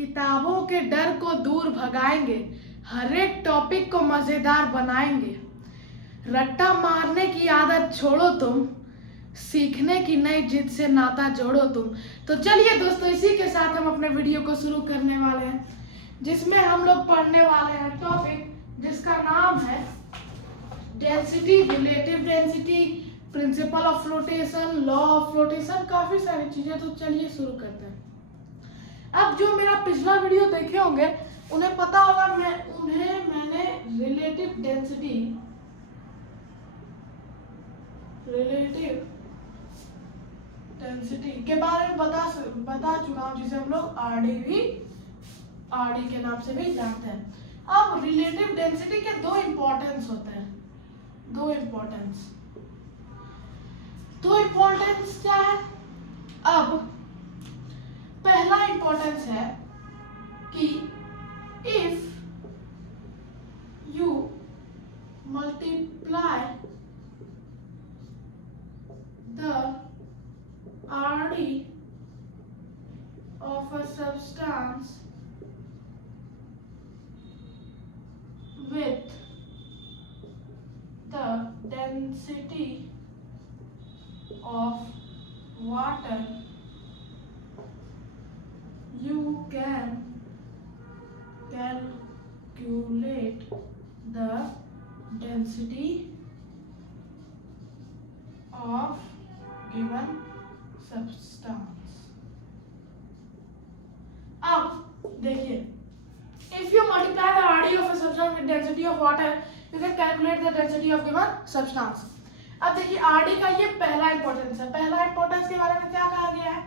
किताबों के डर को दूर भगाएंगे, हर एक टॉपिक को मजेदार बनाएंगे। रट्टा मारने की आदत छोड़ो तुम, सीखने की नई जिद से नाता जोड़ो तुम। तो चलिए दोस्तों, इसी के साथ हम अपने वीडियो को शुरू करने वाले हैं, जिसमें हम लोग पढ़ने वाले हैं टॉपिक जिसका नाम है density, relative density, principle of flotation, law of flotation, काफी सारी चीजें। तो चलिए शुरू करते हैं। अब जो मेरा पिछला वीडियो देखे होंगे उन्हें पता होगा, मैंने रिलेटिव डेंसिटी के बारे में बता चुका हूं, जिसे हम लोग आरडी के नाम से भी जानते हैं। अब रिलेटिव डेंसिटी के दो इंपॉर्टेंस होते हैं। दो इंपॉर्टेंस क्या है? अब पहला इंपॉर्टेंस है कि if you multiply the RD of a substance with the density of water, you can calculate the density of given substance. अब देखिए, if you multiply the RD of a substance with density of water, you can calculate the density of given substance. अब देखिए, RD का ये पहला importance है। पहला importance के बारे में क्या कहा गया है?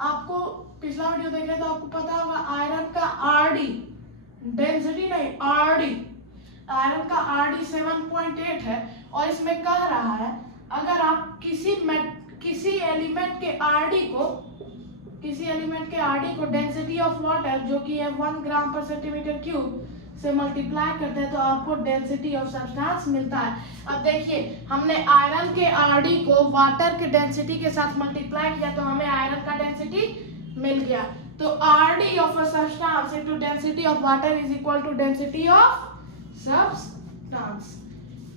आपको पिछला वीडियो देखे तो आपको पता होगा, आयरन का RD, डेंसिटी नहीं, RD, आयरन का RD 7.8 है, और इसमें कह रहा है अगर आप किसी एलिमेंट के आरडी को डेंसिटी ऑफ वाटर, जो कि है 1 ग्राम पर सेंटीमीटर क्यूब, से मल्टीप्लाई करते हैं तो आपको डेंसिटी ऑफ सब्सटेंस मिलता है। अब देखिए, हमने आयरन के आरडी को वाटर के डेंसिटी के साथ मल्टीप्लाई किया तो हमें आयरन का डेंसिटी मिल गया। तो RD of a substance into density of water is equal to density of substance.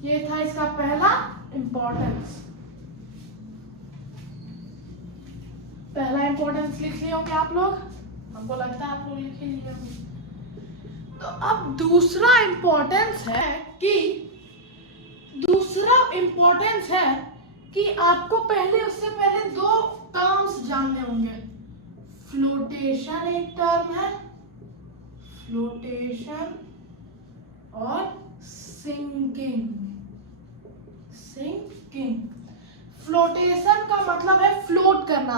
ये था इसका पहला इंपॉर्टेंस। पहला इंपॉर्टेंस लिख लिए होंगे आप लोग, हमको लगता है आप लोग लिख ही लिए होंगे। तो अब दूसरा इंपॉर्टेंस है कि आपको उससे पहले दो टर्म्स जानने होंगे। फ्लोटेशन एक टर्म है, फ्लोटेशन, और सिंकिंग। फ्लोटेशन का मतलब है फ्लोट करना।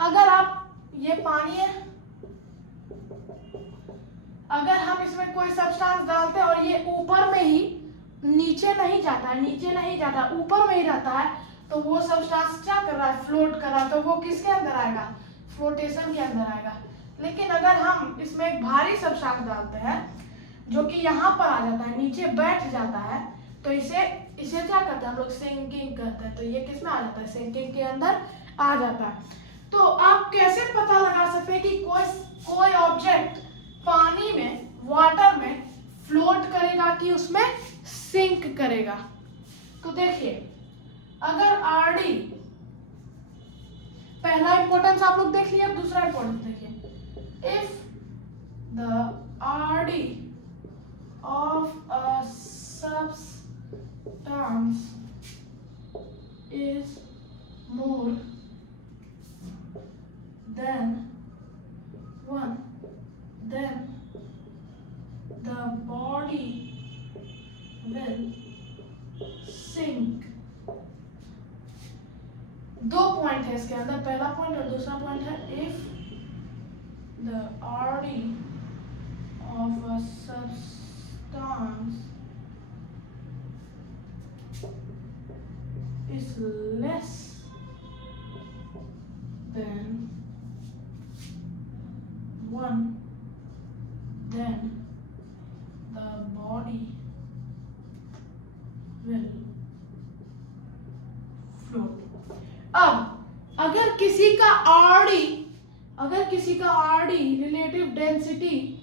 अगर ये पानी है, अगर हम इसमें कोई सब्सटेंस डालते हैं और ये ऊपर में ही, नीचे नहीं जाता, ऊपर में ही रहता है, तो वो सब्सटेंस क्या कर रहा है? फ्लोट कर रहा है। तो वो किसके अंदर आएगा? फ्लोटेशन के अंदर आएगा। लेकिन अगर हम इसमें एक भारी सब्सटेंस डालते हैं जो कि यहाँ पर आ जाता है, नीचे बैठ जाता है, तो इसे क्या करते हैं हम लोग? सिंकिंग करते हैं। तो ये किस में आ जाता है? सिंकिंग के अंदर आ जाता है। तो आप कैसे पता लगा सकते हैं कि कोई ऑब्जेक्ट पानी में, वाटर में फ्लोट करेगा कि उसमें सिंक करेगा? तो देखिए, अगर आरडी, पहला इंपॉर्टेंस आप लोग देख लिया, दूसरा इंपॉर्टेंस देखिए। If the RD of a substance is more than 1, then the body will sink. दो पॉइंट है इसके अंदर, पहला पॉइंट और दूसरा पॉइंट है if the RD of a substance is less than 1, then the body will float. अब अगर किसी का आरडी अगर किसी का आरडी रिलेटिव डेंसिटी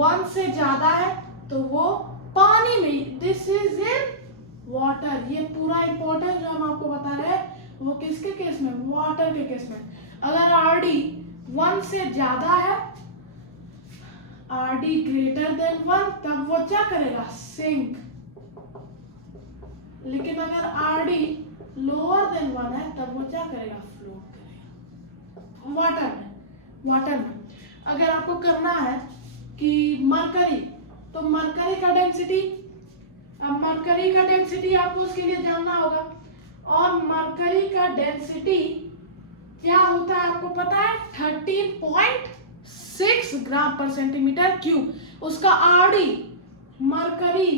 1 से ज्यादा है तो वो पानी में, दिस इज इन वाटर। ये पूरा इंपॉर्टेंट जो हम आपको बता रहे हैं वो किसके केस में, वाटर के केस में। अगर आरडी 1 से ज्यादा है, आरडी ग्रेटर देन 1, तब वो क्या करेगा, सिंक। लेकिन अगर आरडी लोअर देन 1 है तब वो क्या करेगा, फ्लोट करेगा वाटर में। अगर आपको करना है कि मरकरी, तो मरकरी का डेंसिटी, अब मरकरी का डेंसिटी आपको उसके लिए जानना होगा। और मरकरी का डेंसिटी क्या होता है आपको पता है, 13.6 ग्राम पर सेंटीमीटर क्यूब। उसका आरडी, मरकरी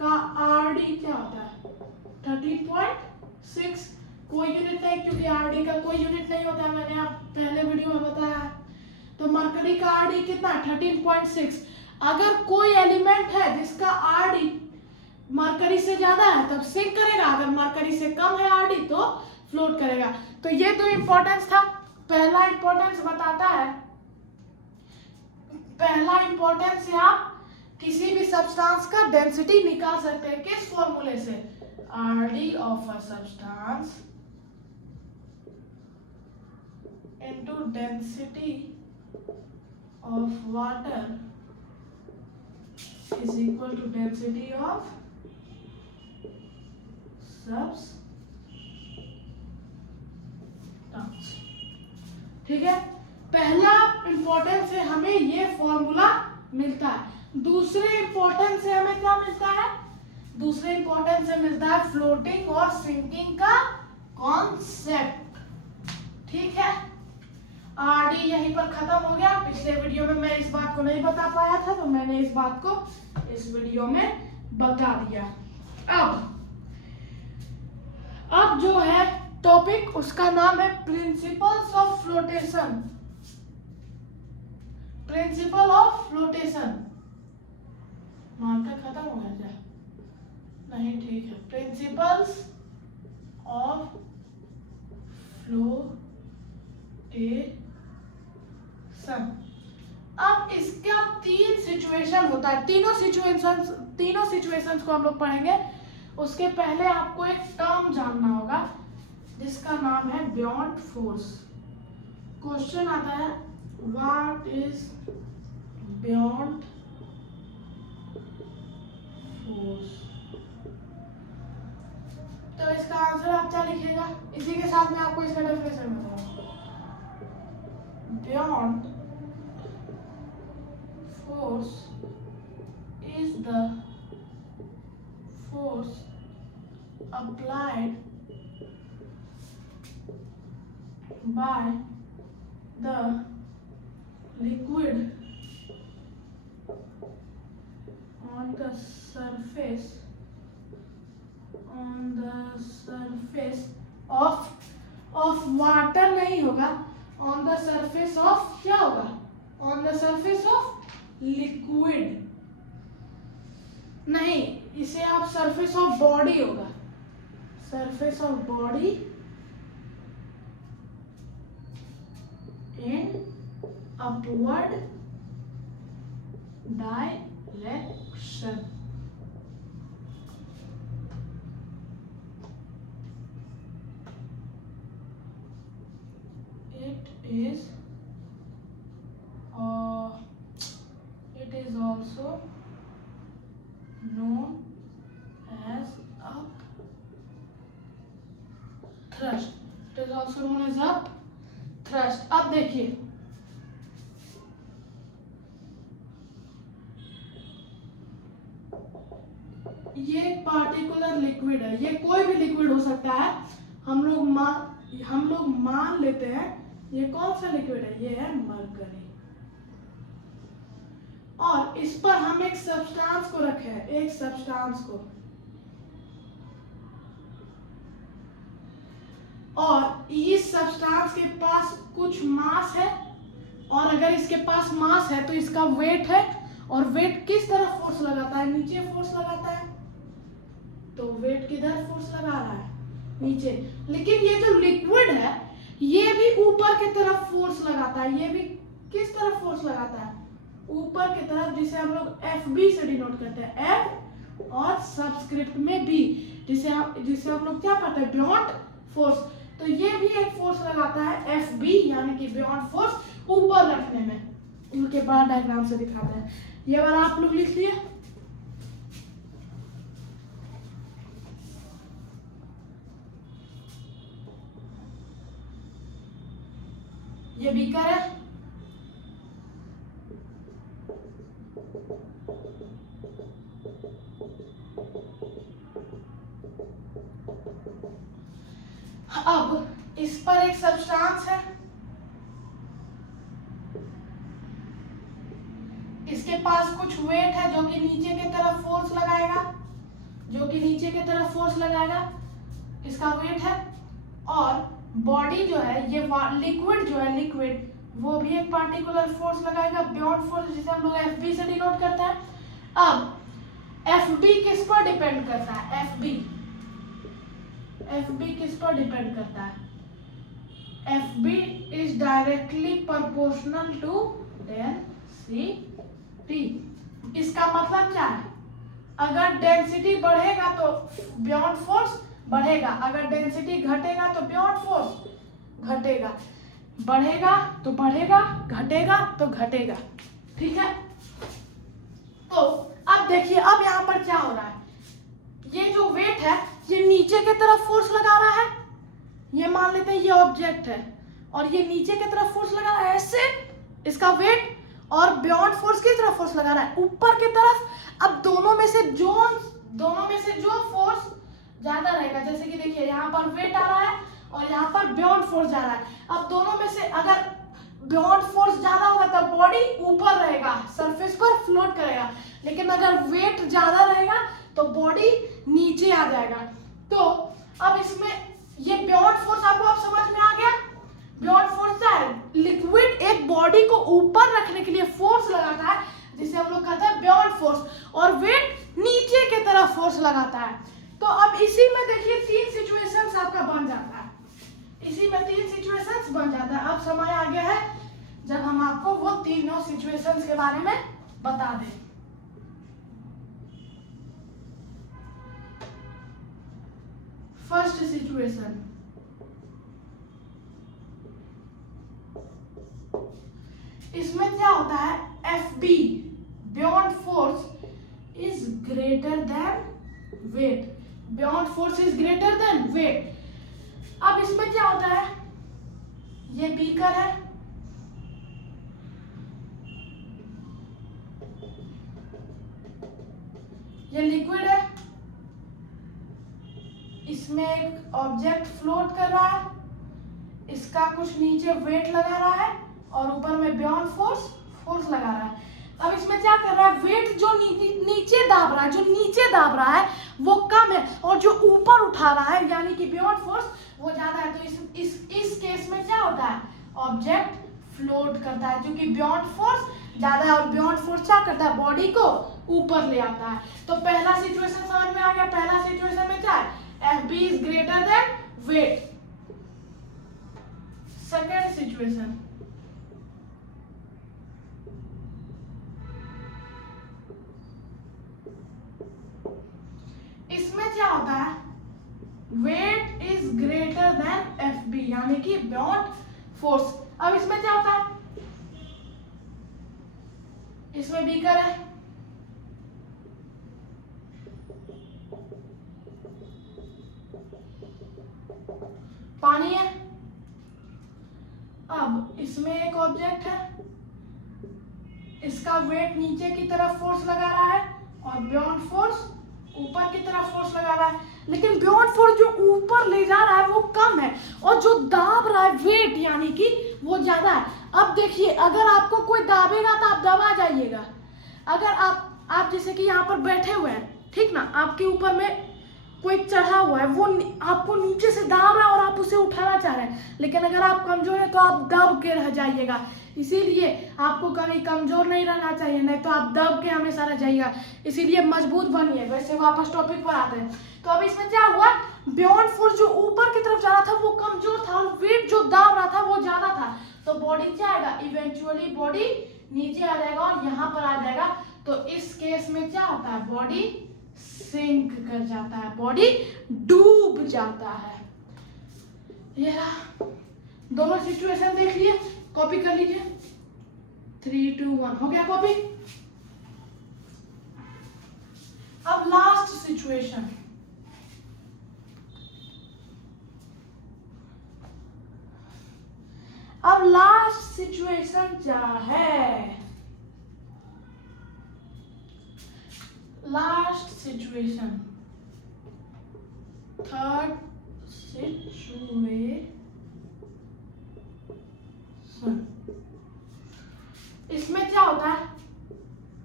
का आरडी क्या होता है, 13.6। कोई यूनिट नहीं, क्योंकि आरडी का कोई यूनिट नहीं होता, मैंने आप पहले वीडियो में बताया। तो मरकरी का आरडी कितना, 13.6। अगर कोई एलिमेंट है जिसका आरडी मरकरी से ज्यादा है तब सिंक करेगा, अगर मरकरी से कम है आरडी तो फ्लोट करेगा। तो ये तो इंपॉर्टेंस था। पहला इंपॉर्टेंस बताता है, पहला इंपॉर्टेंस से आप किसी भी सब्सटेंस का डेंसिटी निकाल सकते हैं। किस फॉर्मूले से, RD of a substance into density of water is equal to density of substance। ठीक है, पहला इंपॉर्टेंस से हमें ये फॉर्मूला मिलता है। दूसरे इंपॉर्टेंस से हमें क्या मिलता है, दूसरे इंपॉर्टेंस से मिलता है फ्लोटिंग और सिंकिंग का कॉन्सेप्ट। ठीक है, आरडी यहीं पर खत्म हो गया। पिछले वीडियो में मैं इस बात को नहीं बता पाया था, तो मैंने इस बात को इस वीडियो में बता दिया। अब जो है टॉपिक, उसका नाम है principles of flotation. Principle of flotation, marker खत्म हो गया क्या, नहीं ठीक है। Principles of flotation. अब इसका 3 सिचुएशन होता है, तीनों सिचुएशंस को हम लोग पढ़ेंगे। उसके पहले आपको एक टर्म जानना होगा जिसका नाम है बियॉन्ड फोर्स। क्वेश्चन आता है, व्हाट इज बियॉन्ड फोर्स। तो इसका आंसर आप क्या लिखिएगा, इसी के साथ में आपको इसका डेफिनेशन बताऊंगा। Beyond force is the force applied by the liquid on the surface of water नहीं होगा, on the surface of क्या होगा, on the surface of liquid नहीं, इसे आप सरफेस ऑफ बॉडी होगा, surface of body in upward direction. It is also known as upthrust. It is also known as upthrust. अब देखिए, ये एक पार्टिकुलर लिक्विड है, ये कोई भी लिक्विड हो सकता है। हम लोग मान लेते हैं ये कौन सा लिक्विड है, ये है मरकरी। और इस पर हम एक सब्सटेंस को रखे हैं, एक सब्सटेंस को, और इस सब्सटेंस के पास कुछ मास है, और अगर इसके पास मास है तो इसका वेट है, और वेट किस तरफ फोर्स लगाता है, नीचे फोर्स लगाता है। तो वेट किधर फोर्स लगा रहा है, नीचे। लेकिन ये जो लिक्विड है, ये भी ऊपर की तरफ फोर्स लगाता है, ये भी किस तरफ फोर्स लगाता है, ऊपर की तरफ, जिसे हम लोग एफ बी से डिनोट करते हैं, एफ और सबस्क्रिप्ट में बी, जिसे हम लोग क्या पढ़ते हैं, बियॉन्ड फोर्स। तो ये भी एक फोर्स लगाता है एफ बी, यानी कि बियॉन्ड फोर्स ऊपर रखने में। इनके बाद डायग्राम से दिखाते हैं, ये वाला आप लोग लिख लिए। ये बीकर है, अब इस पर एक सब्सटेंस है, इसके पास कुछ वेट है जो कि नीचे की तरफ फोर्स लगाएगा, इसका वेट है। और बॉडी जो है, ये लिक्विड जो है, लिक्विड वो भी एक पार्टिकुलर फोर्स लगाएगा, बियॉन्ड फोर्स, जिसे हम लोग एफ बी से डिनोट करते हैं। अब एफ बी किस पर डिपेंड करता है, एफ बी किस पर डिपेंड करता है, F B is directly proportional to density. इसका मतलब क्या है, अगर डेंसिटी बढ़ेगा तो बियॉन्ड फोर्स बढ़ेगा, अगर डेंसिटी घटेगा तो बियॉन्ड फोर्स घटेगा, बढ़ेगा तो बढ़ेगा, घटेगा तो घटेगा। ठीक है, तो अब देखिए, अब यहाँ पर क्या हो रहा है, ये जो वेट है ये नीचे की तरफ फोर्स लगा रहा है, ये मान लेते हैं ये ऑब्जेक्ट है और ये नीचे की तरफ फोर्स लगा रहा है ऐसे, इसका वेट, और बियॉन्ड फोर्स की तरफ फोर्स लगा रहा है ऊपर की तरफ। अब दोनों में से जो फोर्स ज्यादा रहेगा, जैसे कि देखिए यहाँ पर वेट आ रहा है और यहाँ पर बियॉन्ड फोर्स जा रहा है, अब दोनों में से अगर बियॉन्ड फोर्स ज्यादा होगा तब बॉडी ऊपर रहेगा, सरफेस पर फ्लोट करेगा, लेकिन अगर वेट ज्यादा रहेगा तो बॉडी नीचे आ जाएगा। तो अब इसमें ये बियॉन्ड फोर्स आपको अब समझ में आ गया, बियॉन्ड फोर्स क्या है, लिक्विड एक बॉडी को ऊपर रखने के लिए फोर्स लगाता है, जिसे हम लोग कहते हैं बियॉन्ड फोर्स, और वेट नीचे की तरफ फोर्स लगाता है। तो अब इसी में देखिए 3 सिचुएशंस आपका बन जाता है, अब समय आ गया है जब हम आपको वो तीनों सिचुएशंस के बारे में बता दें। फर्स्ट सिचुएशन, इसमें क्या होता है, F B buoyant force is greater than weight, buoyant force is greater than weight. अब इसमें क्या होता है, ये बीकर है, ये लिक्विड है, इसमें एक ऑब्जेक्ट फ्लोट कर रहा है, इसका कुछ नीचे वेट लगा रहा है और ऊपर में बियॉन्ड फोर्स लगा रहा है। अब इसमें क्या कर रहा है, वेट जो नीचे दाब रहा है वो कम है, और जो ऊपर उठा रहा है यानी कि बियॉन्ड फोर्स वो ज्यादा है। तो इस केस में क्या होता है, ऑब्जेक्ट फ्लोट करता है, क्योंकि बियॉन्ड फोर्स ज्यादा है और बियॉन्ड फोर्स क्या करता है, बॉडी को ऊपर ले आता है। तो पहला सिचुएशन समझ में आ गया, पहला सिचुएशन में क्या है, F B is greater than weight. Second situation, इसमें क्या होता है, weight is greater than F B, यानी कि बियॉन्ड फोर्स। अब इसमें क्या होता है, इसमें बीकर है, पानी है, अब इसमें एक ऑब्जेक्ट है, इसका वेट नीचे की तरफ फोर्स लगा रहा है और बियॉन्ड फोर्स ऊपर की तरफ फोर्स लगा रहा है, लेकिन बियॉन्ड फोर्स जो ऊपर ले जा रहा है वो कम है और जो दाब रहा है वेट यानी कि वो ज्यादा है। अब देखिए, अगर आपको कोई दाबेगा तो आप दबा जाइएगा, अगर आप जैसे कि यहाँ पर बैठे हुए हैं, ठीक ना, आपके ऊपर में कोई चढ़ा हुआ है, वो आपको नीचे से दाब रहा है और आप उसे उठाना चाह रहे हैं, लेकिन अगर आप कमजोर हैं तो आप दब के रह जाइएगा। इसीलिए आपको कभी कमजोर नहीं रहना चाहिए, नहीं तो आप दब के हमेशा रह जाइएगा, इसीलिए मजबूत बनिए। वैसे वापस टॉपिक पर आते हैं, तो अब इसमें क्या हुआ, बियॉन्ड फोर्स जो ऊपर की तरफ जा रहा था वो कमजोर था और वेट जो दाब रहा था वो ज्यादा था, तो बॉडी क्या आएगा, इवेंचुअली बॉडी नीचे आ जाएगा और यहाँ पर आ जाएगा। तो इस केस में क्या होता है, बॉडी सिंक कर जाता है, बॉडी डूब जाता है। ये रहा, दोनों सिचुएशन देख लिए, कॉपी कर लीजिए। 3 2 1 हो गया कॉपी। अब लास्ट सिचुएशन, अब लास्ट सिचुएशन क्या है, लास्ट सिचुएशन, थर्ड सिचुएशन। इसमें क्या होता है,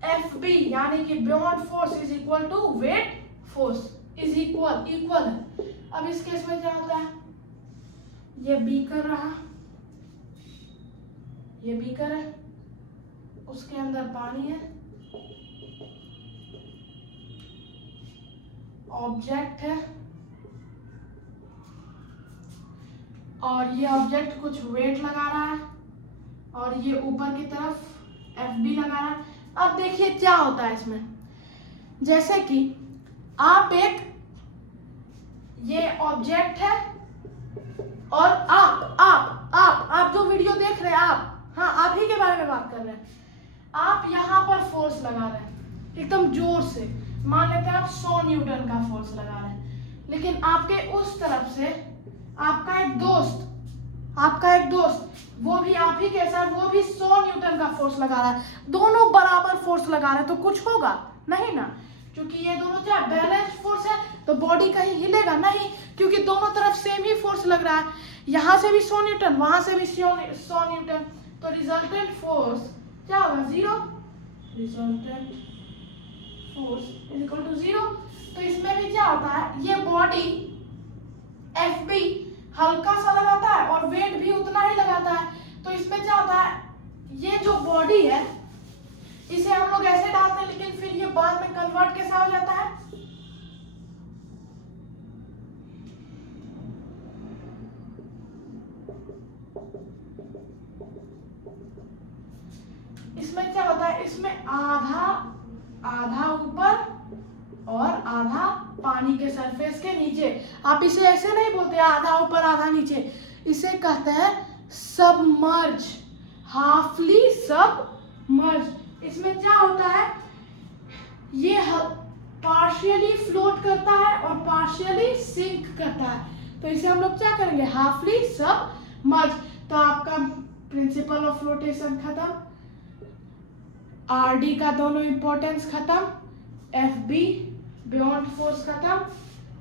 एफ बी यानी कि buoyant force is equal to weight force is equal है। अब इस केस में क्या होता है, ये बीकर रहा, ये बीकर है, उसके अंदर पानी है, ऑब्जेक्ट है और ये ऑब्जेक्ट कुछ वेट लगा रहा है और ये ऊपर की तरफ एफ बी लगा रहा है। अब देखिए क्या होता है इसमें, जैसे कि आप एक, ये ऑब्जेक्ट है और आप जो वीडियो देख रहे हैं, आप ही के बारे में बात कर रहे हैं, आप यहाँ पर फोर्स लगा रहे हैं एकदम जोर से, मान लेते हैं आप 100 न्यूटन का फोर्स लगा रहे हैं, लेकिन आपके उस तरफ से आपका एक दोस्त वो भी आप ही कैसा है, वो भी 100 न्यूटन का फोर्स लगा रहा है, दोनों बराबर फोर्स लगा रहे हैं, तो कुछ होगा नहीं ना, क्योंकि ये दोनों क्या बैलेंस फोर्स है, तो बॉडी कहीं हिलेगा नहीं, क्योंकि दोनों तरफ सेम ही फोर्स लग रहा है, यहाँ से भी 100 न्यूटन, वहां से भी 100 न्यूटन, तो रिजल्टेंट फोर्स क्या होगा, 0, resultant force is equal to 0। तो इसमें भी क्या होता है, ये बॉडी एफ बी हल्का सा लगाता है और वेट भी उतना ही लगाता है, तो इसमें क्या होता है, ये जो बॉडी है इसे हम लोग ऐसे डालते हैं, लेकिन फिर ये बाद में कन्वर्ट कैसा हो जाता है, इसमें क्या होता है, इसमें आधा ऊपर और आधा पानी के सरफेस के नीचे। आप इसे ऐसे नहीं बोलते आधा ऊपर आधा नीचे, इसे कहते हैं सबमर्ज, हाफली सबमर्ज। इसमें क्या होता है, ये पार्शियली फ्लोट करता है और पार्शियली सिंक करता है, तो इसे हम लोग क्या करेंगे, हाफली सबमर्ज। तो आपका प्रिंसिपल ऑफ फ्लोटेशन खत्म, आर डी का दोनों इंपॉर्टेंस खत्म, एफ बी बियॉन्ड फोर्स खत्म,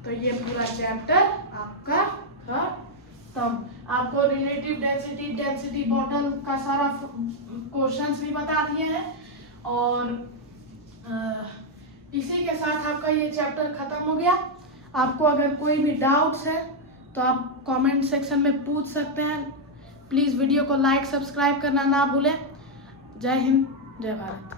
तो ये पूरा चैप्टर आपका खत्म। आपको रिलेटिव डेंसिटी बॉटल का सारा क्वेश्चंस भी बता दिए हैं, और इसी के साथ आपका ये चैप्टर खत्म हो गया। आपको अगर कोई भी डाउट्स है तो आप कमेंट सेक्शन में पूछ सकते हैं। प्लीज़ वीडियो को लाइक सब्सक्राइब करना ना भूलें। जय हिंद, जय भारत।